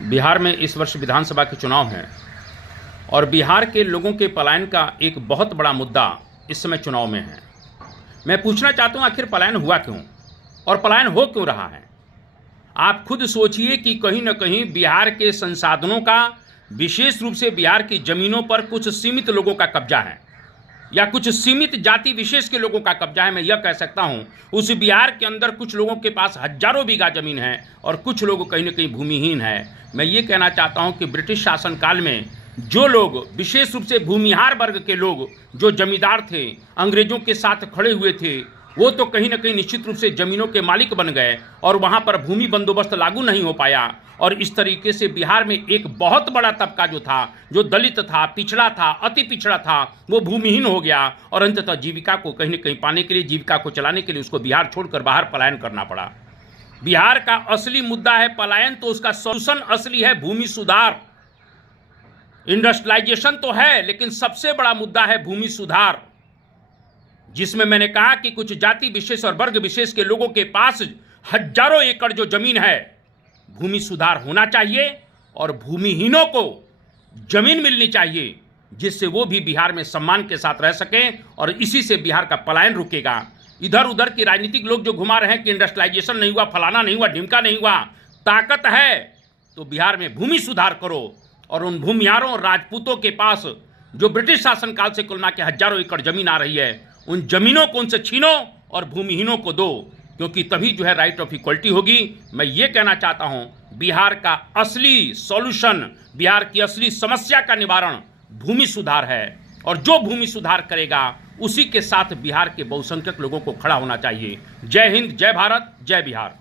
बिहार में इस वर्ष विधानसभा के चुनाव हैं और बिहार के लोगों के पलायन का एक बहुत बड़ा मुद्दा इस समय चुनाव में है। मैं पूछना चाहता हूं, आखिर पलायन हुआ क्यों और पलायन हो क्यों रहा है? आप खुद सोचिए कि कहीं न कहीं बिहार के संसाधनों का, विशेष रूप से बिहार की जमीनों पर कुछ सीमित लोगों का कब्जा है या कुछ सीमित जाति विशेष के लोगों का कब्जा है। मैं यह कह सकता हूं, उस बिहार के अंदर कुछ लोगों के पास हजारों बीघा जमीन है और कुछ लोग कहीं न कहीं भूमिहीन है। मैं ये कहना चाहता हूं कि ब्रिटिश शासनकाल में जो लोग, विशेष रूप से भूमिहार वर्ग के लोग, जो जमींदार थे, अंग्रेजों के साथ खड़े हुए थे, वो तो कहीं न कहीं निश्चित रूप से जमीनों के मालिक बन गए और वहाँ पर भूमि बंदोबस्त लागू नहीं हो पाया। और इस तरीके से बिहार में एक बहुत बड़ा तबका जो था, जो दलित था, पिछड़ा था, अति पिछड़ा था, वो भूमिहीन हो गया और अंततः जीविका को कहीं न कहीं पाने के लिए, जीविका को चलाने के लिए उसको बिहार छोड़कर बाहर पलायन करना पड़ा। बिहार का असली मुद्दा है पलायन, तो उसका सॉल्यूशन असली है भूमि सुधार। इंडस्ट्रियलाइजेशन तो है, लेकिन सबसे बड़ा मुद्दा है भूमि सुधार, जिसमें मैंने कहा कि कुछ जाति विशेष और वर्ग विशेष के लोगों के पास हजारों एकड़ जो जमीन है, भूमि सुधार होना चाहिए और भूमिहीनों को जमीन मिलनी चाहिए, जिससे वो भी बिहार में सम्मान के साथ रह सकें और इसी से बिहार का पलायन रुकेगा। इधर उधर के राजनीतिक लोग जो घुमा रहे हैं कि इंडस्ट्रियलाइजेशन नहीं हुआ, फलाना नहीं हुआ, ढिमका नहीं हुआ, ताकत है तो बिहार में भूमि सुधार करो और उन भूमिहारों और राजपूतों के पास जो ब्रिटिश शासनकाल से कुल मिला के हजारों एकड़ जमीन आ रही है, उन जमीनों को उनसे छीनो और भूमिहीनों को दो, क्योंकि तभी जो है राइट ऑफ इक्वलिटी होगी। मैं ये कहना चाहता हूं, बिहार का असली सॉल्यूशन, बिहार की असली समस्या का निवारण भूमि सुधार है और जो भूमि सुधार करेगा उसी के साथ बिहार के बहुसंख्यक लोगों को खड़ा होना चाहिए। जय हिंद, जय भारत, जय बिहार।